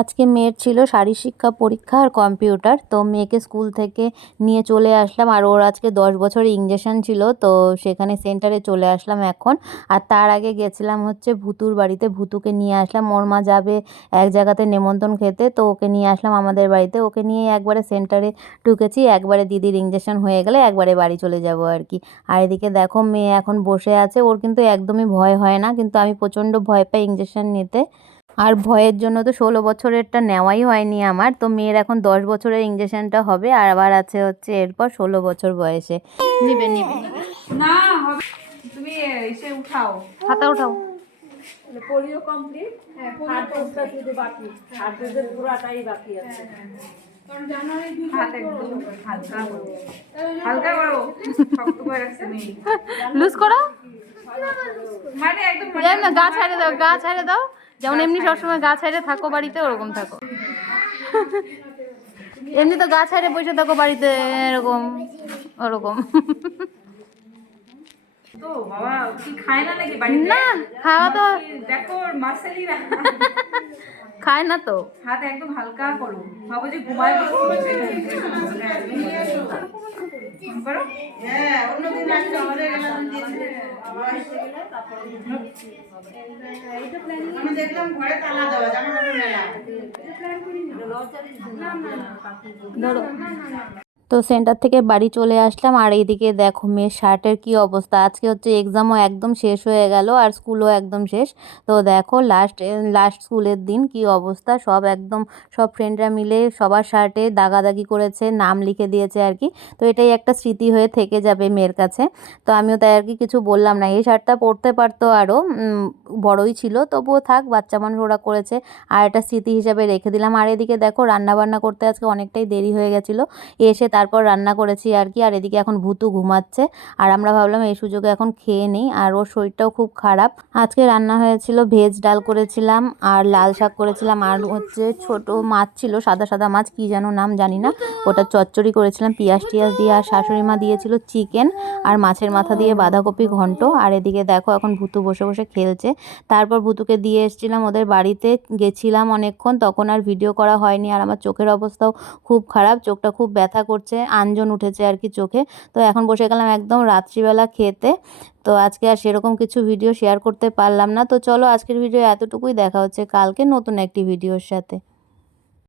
আজকে মেয়ের ছিল শারীর শিক্ষা পরীক্ষা আর কম্পিউটার, তো মেয়েকে স্কুল থেকে নিয়ে চলে আসলাম। আর ওর আজকে দশ বছর ইঞ্জেকশন ছিল, তো সেখানে সেন্টারে চলে আসলাম এখন। আর তার আগে গেছিলাম হচ্ছে ভুতুর বাড়িতে, ভুতুকে নিয়ে আসলাম। ওর মা যাবে এক জায়গাতে নেমন্তন্ন খেতে, তো ওকে নিয়ে আসলাম আমাদের বাড়িতে। ওকে নিয়ে একবারে সেন্টারে ঢুকেছি, একবারে দিদির ইঞ্জেকশন হয়ে গেলে একবারে বাড়ি চলে যাব আর কি। আর এদিকে দেখো মেয়ে এখন বসে আছে, ওর কিন্তু একদমই ভয় হয় না, কিন্তু আমি প্রচণ্ড ভয় পাই ইঞ্জেকশন নিতে। আর ভয়ের জন্য তো ষোলো বছরেরটা নেওয়াই হয়নি আমার। তো মেয়ের এখন দশ বছরের ইঞ্জেকশনটা হবে আর আবার আছে হচ্ছে এরপর ষোলো বছর বয়সে। নিবে নিবে। না হবে। তুমি এসে উঠাও। খাতা উঠাও। Polio complete. হাত ডোজটা শুধু বাকি। হাত ডোজের পুরাটাই বাকি আছে। হাত একদম হালকা করো। হালকা করো। শক্ত করে রাখছে লুজ করো। মানে একদম গা ছাড়ে দাও গা ছাড়ে দাও। যেমন এমনি সবসময় গা ছাড়ে থাকো বাড়িতে ওরকম থাকো। এমনি তো গা ছাড়ে বসে থাকো বাড়িতে এরকম ওরকম। তো বাবা কি খায় না নাকি বাড়িতে? না খাওয়া তো দেখো ওর মাসেলি না খায় না তো। হাত একদম হালকা করো। ভাবো যে ঘুমায় বসে করো আমি দেখলাম ঘরে তালা দেওয়া জামা কাপড় মেলা। ধরো। তো সেন্টার থেকে বাড়ি চলে আসলাম। আর এইদিকে দেখো মেয়ের শার্টের কি অবস্থা। আজকে হচ্ছে এক্সামও একদম শেষ হয়ে গেল আর স্কুলও একদম শেষ। তো দেখো লাস্ট লাস্ট স্কুলের দিন কি অবস্থা। সব একদম, সব ফ্রেন্ডরা মিলে সবার শার্টে দাগাদাগি করেছে, নাম লিখে দিয়েছে আর কি। তো এটাই একটা স্মৃতি হয়ে থেকে যাবে মেয়ের কাছে। তো আমিও তাই আর কি কিছু বললাম না। এই শার্টটা পরতে পারতো আরও বড়ই ছিল, তবুও থাক, বাচ্চা মানুষ ওরা করেছে। আর এটা স্মৃতি হিসাবে রেখে দিলাম। আর এদিকে দেখো রান্না বান্না করতে আজকে অনেকটাই দেরি হয়ে গেছিল। এসে তারপর রান্না করেছি আর কি, আর এদিকে এখন ভুতু ঘুমাচ্ছে। আর আমরা ভাবলাম এই সুযোগে এখন খেয়ে নিই, আর ওর শরীরটাও খুব খারাপ। আজকে রান্না হয়েছিল, ভেজ ডাল করেছিলাম আর লাল শাক করেছিলাম। আর হচ্ছে ছোট মাছ ছিল, সাদা সাদা মাছ, কি যেন নাম জানি না। ওটা চচ্চড়ি করেছিলাম, পিঁয়াজ টিয়াজ দিয়ে। আর শাশুড়ি মা দিয়েছিল চিকেন আর মাছের মাথা দিয়ে বাঁধাকপি ঘন্ট। আর এদিকে দেখো, এখন ভুতু বসে বসে খেলছে। তারপর ভুতুকে দিয়ে এসেছিলাম ওদের বাড়িতে, গেছিলাম অনেকক্ষণ, তখন আর ভিডিও করা হয়নি। আর আমার চোখের অবস্থাও খুব খারাপ, চোখটা খুব ব্যথা করছে আঞ্জন উঠেছে আর কি চোখে। তো এখন বসে গেলাম একদম রাত্রিবেলা খেতে। তো আজকে আর সেরকম কিছু ভিডিও শেয়ার করতে পারলাম না। তো চলো আজকের ভিডিও এতটুকুই, দেখা হচ্ছে কালকে নতুন একটি ভিডিওর সাথে।